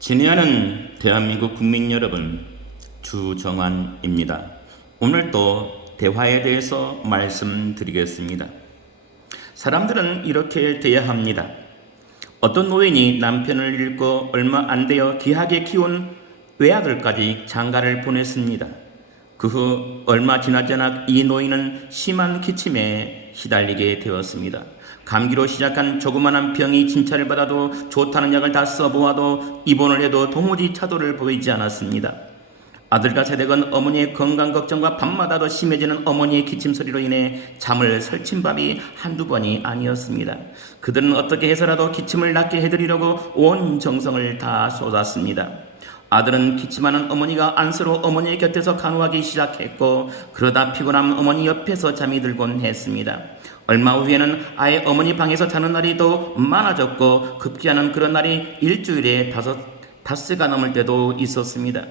친애하는 대한민국 국민 여러분, 주정환입니다. 오늘도 대화에 대해서 말씀드리겠습니다. 사람들은 이렇게 돼야 합니다. 어떤 노인이 남편을 잃고 얼마 안 되어 귀하게 키운 외아들까지 장가를 보냈습니다. 그 후 얼마 지나지 않아 이 노인은 심한 기침에 시달리게 되었습니다. 감기로 시작한 조그마한 병이 진찰을 받아도 좋다는 약을 다 써보아도 입원을 해도 도무지 차도를 보이지 않았습니다. 아들과 새댁은 어머니의 건강 걱정과 밤마다 더 심해지는 어머니의 기침 소리로 인해 잠을 설친 밤이 한두 번이 아니었습니다. 그들은 어떻게 해서라도 기침을 낫게 해드리려고 온 정성을 다 쏟았습니다. 아들은 기침하는 어머니가 안쓰러워 어머니의 곁에서 간호하기 시작했고, 그러다 피곤한 어머니 옆에서 잠이 들곤 했습니다. 얼마 후에는 아예 어머니 방에서 자는 날이 더 많아졌고, 급기야는 그런 날이 일주일에 닷새가 넘을 때도 있었습니다.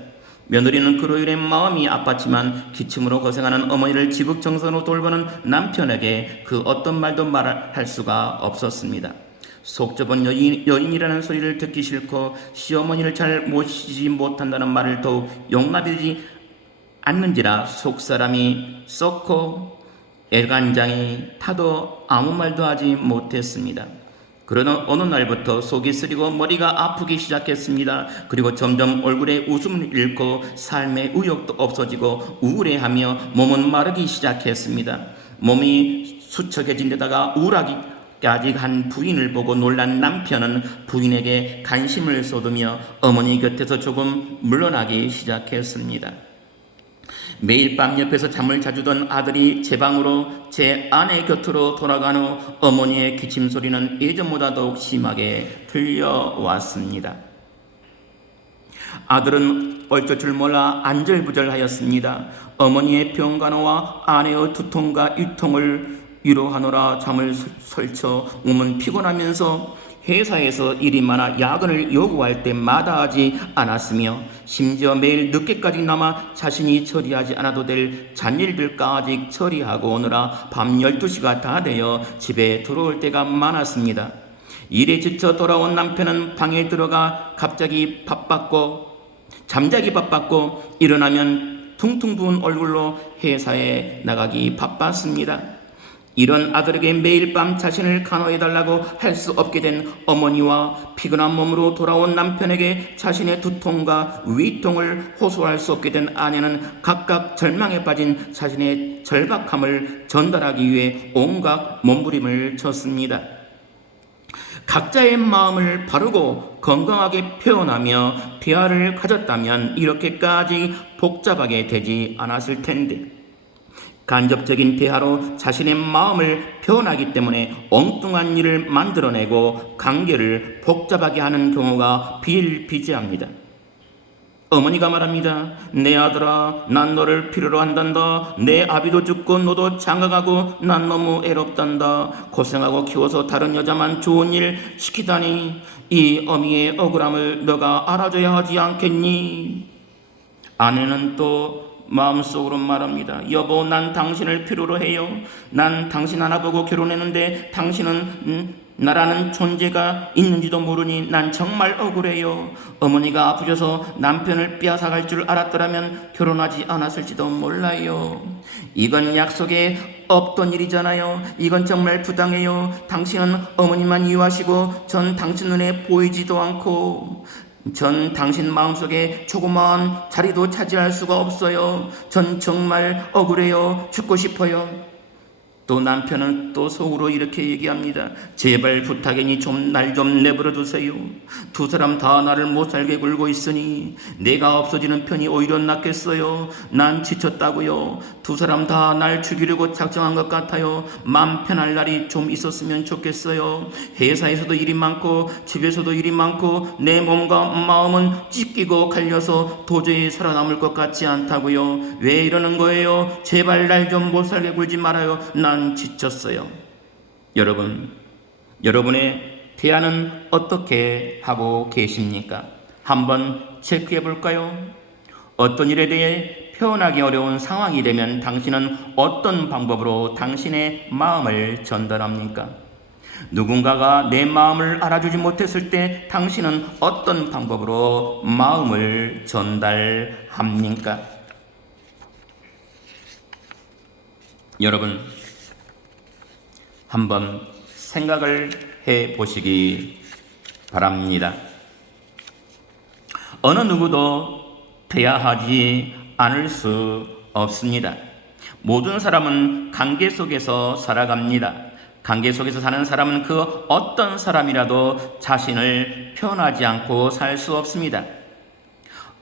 며느리는 그로 인해 마음이 아팠지만 기침으로 고생하는 어머니를 지극정성으로 돌보는 남편에게 그 어떤 말도 말할 수가 없었습니다. 속 좁은 여인이라는 소리를 듣기 싫고 시어머니를 잘 모시지 못한다는 말을 더욱 용납하지 않는지라 속사람이 썩고 애간장이 타도 아무 말도 하지 못했습니다. 그러던 어느 날부터 속이 쓰리고 머리가 아프기 시작했습니다. 그리고 점점 얼굴에 웃음을 잃고 삶의 의욕도 없어지고 우울해하며 몸은 마르기 시작했습니다. 몸이 수척해진 데다가 우울하기까지 한 부인을 보고 놀란 남편은 부인에게 관심을 쏟으며 어머니 곁에서 조금 물러나기 시작했습니다. 매일 밤 옆에서 잠을 자주던 아들이 제 방으로 제 아내 곁으로 돌아간 후 어머니의 기침 소리는 예전보다 더욱 심하게 들려왔습니다. 아들은 어쩔 줄 몰라 안절부절하였습니다. 어머니의 병간호와 아내의 두통과 유통을 위로하느라 잠을 설쳐 몸은 피곤하면서 회사에서 일이 많아 야근을 요구할 때 마다하지 않았으며 심지어 매일 늦게까지 남아 자신이 처리하지 않아도 될 잔일들까지 처리하고 오느라 밤 12시가 다 되어 집에 들어올 때가 많았습니다. 일에 지쳐 돌아온 남편은 방에 들어가 잠자기 바빴고 일어나면 퉁퉁 부은 얼굴로 회사에 나가기 바빴습니다. 이런 아들에게 매일 밤 자신을 간호해달라고 할 수 없게 된 어머니와 피곤한 몸으로 돌아온 남편에게 자신의 두통과 위통을 호소할 수 없게 된 아내는 각각 절망에 빠진 자신의 절박함을 전달하기 위해 온갖 몸부림을 쳤습니다. 각자의 마음을 바르고 건강하게 표현하며 대화를 가졌다면 이렇게까지 복잡하게 되지 않았을 텐데, 간접적인 대화로 자신의 마음을 표현하기 때문에 엉뚱한 일을 만들어내고 관계를 복잡하게 하는 경우가 비일비재합니다. 어머니가 말합니다. 내 아들아, 난 너를 필요로 한단다. 내 아비도 죽고 너도 장가가고 난 너무 애롭단다. 고생하고 키워서 다른 여자만 좋은 일 시키다니 이 어미의 억울함을 너가 알아줘야 하지 않겠니? 아내는 또 마음속으로 말합니다. 여보, 난 당신을 필요로 해요. 난 당신 하나 보고 결혼했는데 당신은 나라는 존재가 있는지도 모르니 난 정말 억울해요. 어머니가 아프셔서 남편을 빼앗아갈 줄 알았더라면 결혼하지 않았을지도 몰라요. 이건 약속에 없던 일이잖아요. 이건 정말 부당해요. 당신은 어머니만 이해하시고 전 당신 눈에 보이지도 않고 전 당신 마음속에 조그마한 자리도 차지할 수가 없어요. 전 정말 억울해요. 죽고 싶어요. 또 남편은 또 속으로 이렇게 얘기합니다. 제발 부탁이니 날 좀 내버려 두세요. 두 사람 다 나를 못살게 굴고 있으니 내가 없어지는 편이 오히려 낫겠어요. 난 지쳤다고요. 두 사람 다 날 죽이려고 작정한 것 같아요. 마음 편할 날이 좀 있었으면 좋겠어요. 회사에서도 일이 많고 집에서도 일이 많고 내 몸과 마음은 찢기고 갈려서 도저히 살아남을 것 같지 않다고요. 왜 이러는 거예요? 제발 날 좀 못살게 굴지 말아요. 난 지쳤어요. 여러분, 여러분의 대화는 어떻게 하고 계십니까? 한번 체크해 볼까요? 어떤 일에 대해 표현하기 어려운 상황이 되면 당신은 어떤 방법으로 당신의 마음을 전달합니까? 누군가가 내 마음을 알아주지 못했을 때 당신은 어떤 방법으로 마음을 전달합니까? 여러분, 한번 생각을 해 보시기 바랍니다. 어느 누구도 대화하지 않을 수 없습니다. 모든 사람은 관계 속에서 살아갑니다. 관계 속에서 사는 사람은 그 어떤 사람이라도 자신을 표현하지 않고 살 수 없습니다.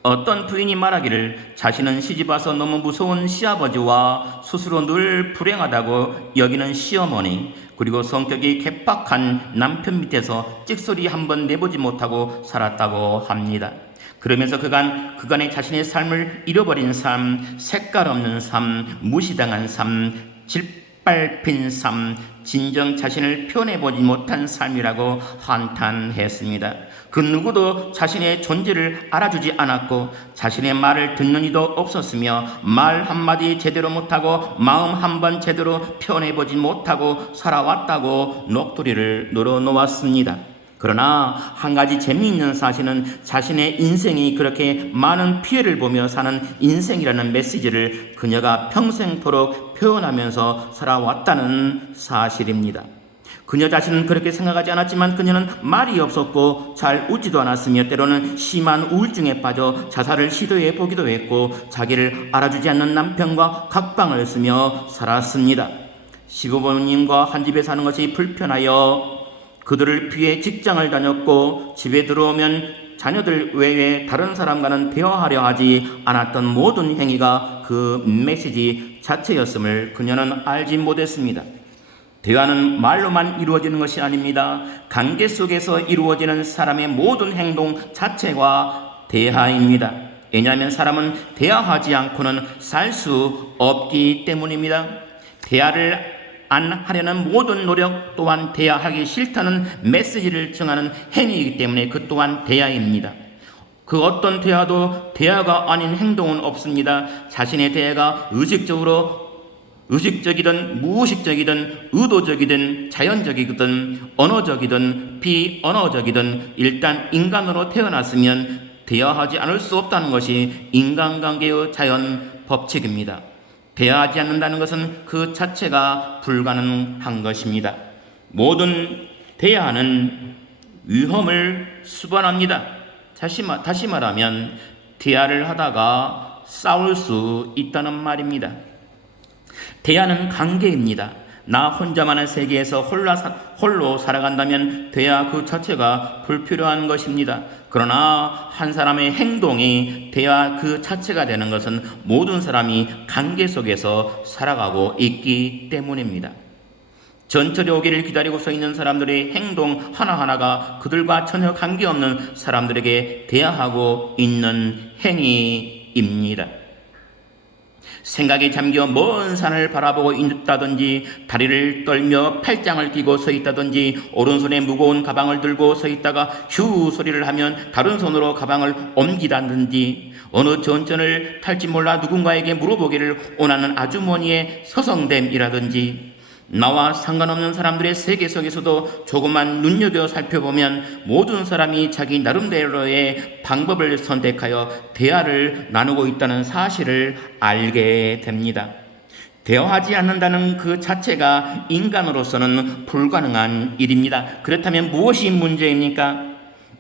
어떤 부인이 말하기를 자신은 시집와서 너무 무서운 시아버지와 스스로 늘 불행하다고 여기는 시어머니, 그리고 성격이 개박한 남편 밑에서 찍소리 한번 내보지 못하고 살았다고 합니다. 그러면서 그간의 자신의 삶을 잃어버린 삶, 색깔 없는 삶, 무시당한 삶, 짓밟힌 삶, 진정 자신을 표현해보지 못한 삶이라고 한탄했습니다. 그 누구도 자신의 존재를 알아주지 않았고 자신의 말을 듣는 이도 없었으며 말 한마디 제대로 못하고 마음 한번 제대로 표현해보지 못하고 살아왔다고 녹두리를 늘어놓았습니다. 그러나 한 가지 재미있는 사실은 자신의 인생이 그렇게 많은 피해를 보며 사는 인생이라는 메시지를 그녀가 평생토록 표현하면서 살아왔다는 사실입니다. 그녀 자신은 그렇게 생각하지 않았지만 그녀는 말이 없었고 잘 웃지도 않았으며 때로는 심한 우울증에 빠져 자살을 시도해 보기도 했고 자기를 알아주지 않는 남편과 각방을 쓰며 살았습니다. 시부모님과 한 집에 사는 것이 불편하여 그들을 피해 직장을 다녔고 집에 들어오면 자녀들 외에 다른 사람과는 대화하려 하지 않았던 모든 행위가 그 메시지 자체였음을 그녀는 알지 못했습니다. 대화는 말로만 이루어지는 것이 아닙니다. 관계 속에서 이루어지는 사람의 모든 행동 자체가 대화입니다. 왜냐하면 사람은 대화하지 않고는 살 수 없기 때문입니다. 대화를 안 하려는 모든 노력 또한 대화하기 싫다는 메시지를 정하는 행위이기 때문에 그 또한 대화입니다. 그 어떤 대화도 대화가 아닌 행동은 없습니다. 자신의 대화가 의식적이든 무의식적이든 의도적이든 자연적이든 언어적이든 비언어적이든 일단 인간으로 태어났으면 대화하지 않을 수 없다는 것이 인간관계의 자연 법칙입니다. 대화하지 않는다는 것은 그 자체가 불가능한 것입니다. 모든 대화는 위험을 수반합니다. 다시 말하면 대화를 하다가 싸울 수 있다는 말입니다. 대화는 관계입니다. 나 혼자만의 세계에서 홀로 살아간다면 대화 그 자체가 불필요한 것입니다. 그러나 한 사람의 행동이 대화 그 자체가 되는 것은 모든 사람이 관계 속에서 살아가고 있기 때문입니다. 전철이 오기를 기다리고 서 있는 사람들의 행동 하나하나가 그들과 전혀 관계없는 사람들에게 대화하고 있는 행위입니다. 생각에 잠겨 먼 산을 바라보고 있다든지 다리를 떨며 팔짱을 끼고 서 있다든지 오른손에 무거운 가방을 들고 서 있다가 휴 소리를 하면 다른 손으로 가방을 옮기다든지 어느 전철을 탈지 몰라 누군가에게 물어보기를 원하는 아주머니의 서성됨이라든지 나와 상관없는 사람들의 세계 속에서도 조금만 눈여겨 살펴보면 모든 사람이 자기 나름대로의 방법을 선택하여 대화를 나누고 있다는 사실을 알게 됩니다. 대화하지 않는다는 그 자체가 인간으로서는 불가능한 일입니다. 그렇다면 무엇이 문제입니까?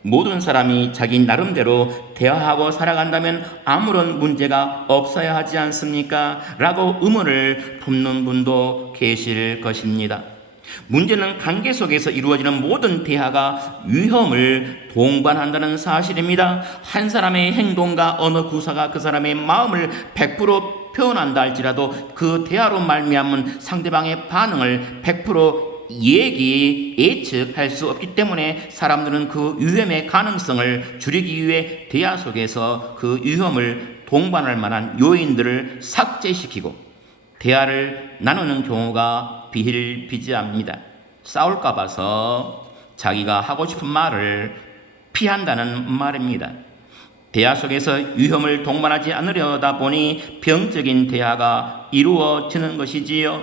모든 사람이 자기 나름대로 대화하고 살아간다면 아무런 문제가 없어야 하지 않습니까? 라고 의문을 품는 분도 계실 것입니다. 문제는 관계 속에서 이루어지는 모든 대화가 위험을 동반한다는 사실입니다. 한 사람의 행동과 언어 구사가 그 사람의 마음을 100% 표현한다 할지라도 그 대화로 말미암은 상대방의 반응을 100% 예측할 수 없기 때문에 사람들은 그 위험의 가능성을 줄이기 위해 대화 속에서 그 위험을 동반할 만한 요인들을 삭제시키고 대화를 나누는 경우가 비일비재합니다. 싸울까 봐서 자기가 하고 싶은 말을 피한다는 말입니다. 대화 속에서 위험을 동반하지 않으려다 보니 병적인 대화가 이루어지는 것이지요.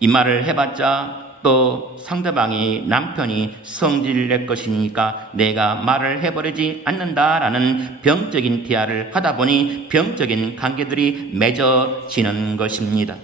이 말을 해봤자 또 상대방이 남편이 성질 낼 것이니까 내가 말을 해버리지 않는다라는 병적인 대화를 하다 보니 병적인 관계들이 맺어지는 것입니다.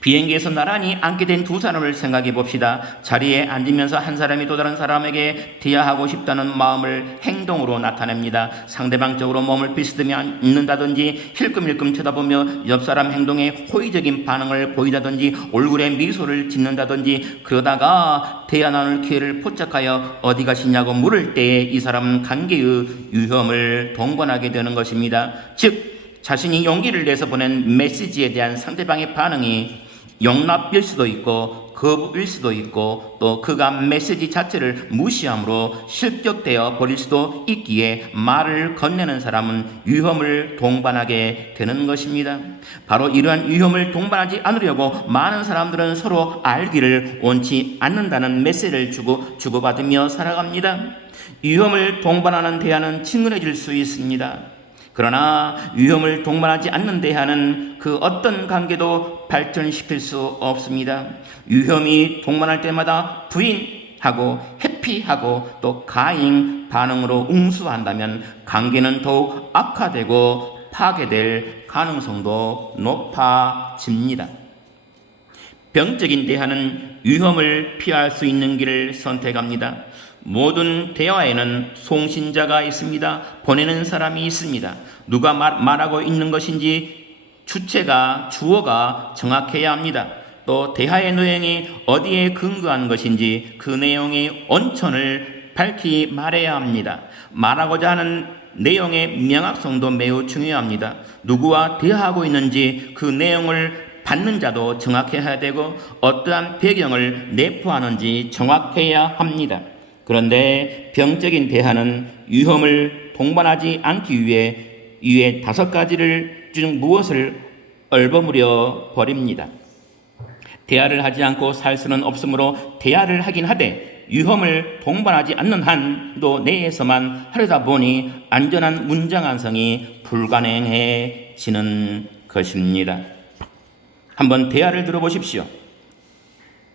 비행기에서 나란히 앉게 된 두 사람을 생각해 봅시다. 자리에 앉으면서 한 사람이 또 다른 사람에게 대화하고 싶다는 마음을 행동으로 나타냅니다. 상대방 쪽으로 몸을 비스듬히 앉는다든지 힐끔힐끔 쳐다보며 옆 사람 행동에 호의적인 반응을 보이다든지 얼굴에 미소를 짓는다든지, 그러다가 대화 나눌 기회를 포착하여 어디 가시냐고 물을 때에 이 사람은 관계의 위험을 동반하게 되는 것입니다. 즉 자신이 용기를 내서 보낸 메시지에 대한 상대방의 반응이 용납일 수도 있고 거부일 수도 있고 또 그가 메시지 자체를 무시함으로 실격되어 버릴 수도 있기에 말을 건네는 사람은 위험을 동반하게 되는 것입니다. 바로 이러한 위험을 동반하지 않으려고 많은 사람들은 서로 알기를 원치 않는다는 메시지를 주고받으며 살아갑니다. 위험을 동반하는 대화는 친근해질 수 있습니다. 그러나 위험을 동반하지 않는 대화는 그 어떤 관계도 발전시킬 수 없습니다. 위험이 동반할 때마다 부인하고 회피하고 또 가잉 반응으로 응수한다면 관계는 더욱 악화되고 파괴될 가능성도 높아집니다. 병적인 대화는 위험을 피할 수 있는 길을 선택합니다. 모든 대화에는 송신자가 있습니다. 보내는 사람이 있습니다. 누가 말하고 있는 것인지 주어가 정확해야 합니다. 또 대화의 내용이 어디에 근거한 것인지 그 내용의 원천을 밝히 말해야 합니다. 말하고자 하는 내용의 명확성도 매우 중요합니다. 누구와 대화하고 있는지 그 내용을 받는 자도 정확해야 되고 어떠한 배경을 내포하는지 정확해야 합니다. 그런데 병적인 대화는 위험을 동반하지 않기 위해 5가지를 중 무엇을 얼버무려 버립니다. 대화를 하지 않고 살 수는 없으므로 대화를 하긴 하되 위험을 동반하지 않는 한도 내에서만 하려다 보니 안전한 문장 완성이 불가능해지는 것입니다. 한번 대화를 들어보십시오.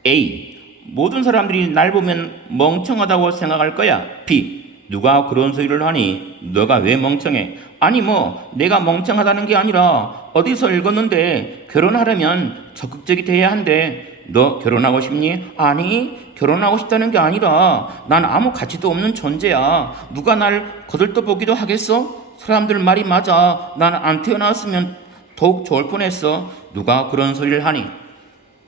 A. 모든 사람들이 날 보면 멍청하다고 생각할 거야. B. 누가 그런 소리를 하니? 너가 왜 멍청해? 아니 내가 멍청하다는 게 아니라 어디서 읽었는데 결혼하려면 적극적이 돼야 한대. 너 결혼하고 싶니? 아니, 결혼하고 싶다는 게 아니라 난 아무 가치도 없는 존재야. 누가 날 거들떠보기도 하겠어? 사람들 말이 맞아. 난 안 태어났으면 더욱 좋을 뻔했어. 누가 그런 소리를 하니?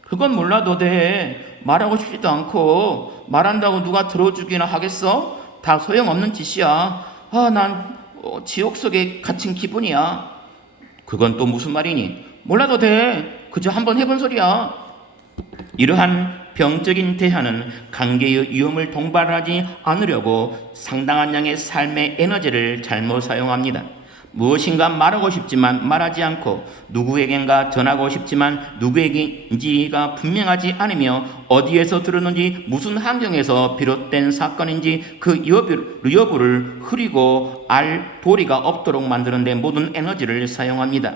그건 몰라도 돼. 말하고 싶지도 않고 말한다고 누가 들어주기나 하겠어? 다 소용없는 짓이야. 난 지옥 속에 갇힌 기분이야. 그건 또 무슨 말이니? 몰라도 돼. 그저 한번 해본 소리야. 이러한 병적인 대화는 관계의 위험을 동반하지 않으려고 상당한 양의 삶의 에너지를 잘못 사용합니다. 무엇인가 말하고 싶지만 말하지 않고 누구에겐가 전하고 싶지만 누구에게인지가 분명하지 않으며 어디에서 들었는지 무슨 환경에서 비롯된 사건인지 그 여부를 흐리고 알 도리가 없도록 만드는 데 모든 에너지를 사용합니다.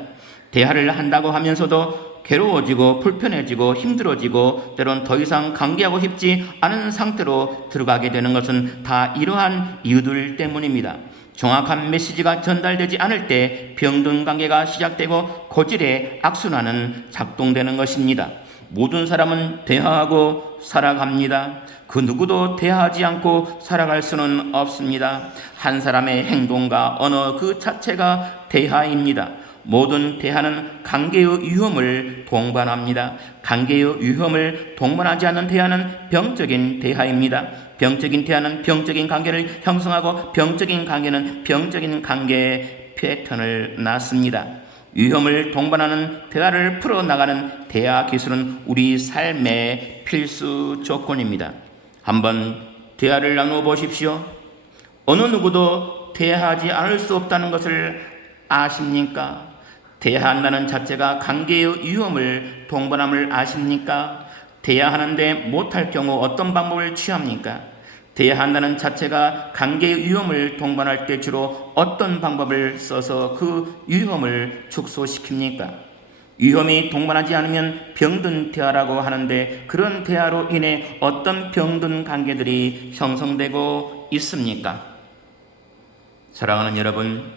대화를 한다고 하면서도 괴로워지고 불편해지고 힘들어지고 때론 더 이상 관계하고 싶지 않은 상태로 들어가게 되는 것은 다 이러한 이유들 때문입니다. 정확한 메시지가 전달되지 않을 때 병든 관계가 시작되고 고질의 악순환은 작동되는 것입니다. 모든 사람은 대화하고 살아갑니다. 그 누구도 대화하지 않고 살아갈 수는 없습니다. 한 사람의 행동과 언어 그 자체가 대화입니다. 모든 대화는 관계의 위험을 동반합니다. 관계의 위험을 동반하지 않는 대화는 병적인 대화입니다. 병적인 대화는 병적인 관계를 형성하고 병적인 관계는 병적인 관계의 패턴을 낳습니다. 위험을 동반하는 대화를 풀어나가는 대화 기술은 우리 삶의 필수 조건입니다. 한번 대화를 나누어 보십시오. 어느 누구도 대화하지 않을 수 없다는 것을 아십니까? 대화한다는 자체가 관계의 위험을 동반함을 아십니까? 대화하는데 못할 경우 어떤 방법을 취합니까? 대화한다는 자체가 관계의 위험을 동반할 때 주로 어떤 방법을 써서 그 위험을 축소시킵니까? 위험이 동반하지 않으면 병든 대화라고 하는데 그런 대화로 인해 어떤 병든 관계들이 형성되고 있습니까? 사랑하는 여러분,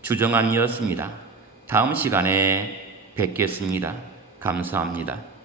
주정환이었습니다. 다음 시간에 뵙겠습니다. 감사합니다.